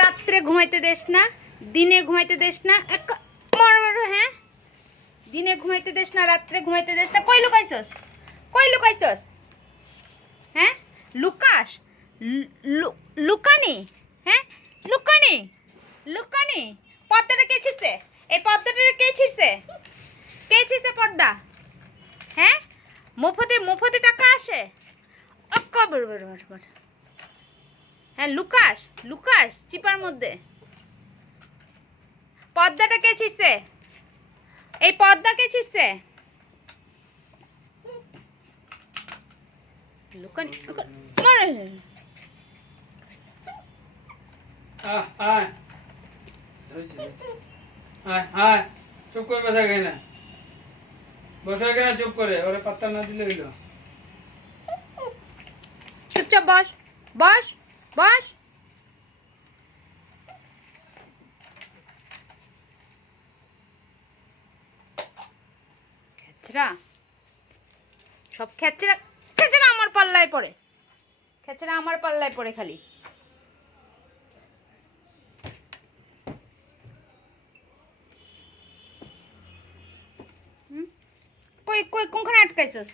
রাত্রে ঘুমাইতে দেস না, দিনে ঘুমাইতে দেস না, হ্যাঁ দিনে ঘুমাইতে দেস না, রাত্রে ঘুমাইতে দেস না। কই লুকাইছস, কই লুকাইছস? হ্যাঁ লুকাস, লুকানি, হ্যাঁ লুকানি, লুকানি। পর্দাটা কে ছিঁড়ছে? এই পর্দাটা কে ছিঁড়ছে? কে ছিঁড়ছে পর্দা? হ্যাঁ মুফতে মুফতে টাকা আসে। হ্যাঁ লুকাস, লুকাস চিপার মধ্যে। পর্দাটা কে ছিঁড়ছে? এই পর্দা কে ছিঁড়ছে? লুকানি, চুপ করে বসা কেনা, বসা কেনা চুপ করে, ওরে পাত্তা না দিলে হইলো। চুপচাপ বস, বস, বস। খেচরা, সব খেচরা, খেচরা আমার পাল্লায় পড়ে, খেচরা আমার পাল্লায় পড়ে খালি। কই কই কোনখানে আটকাইছস?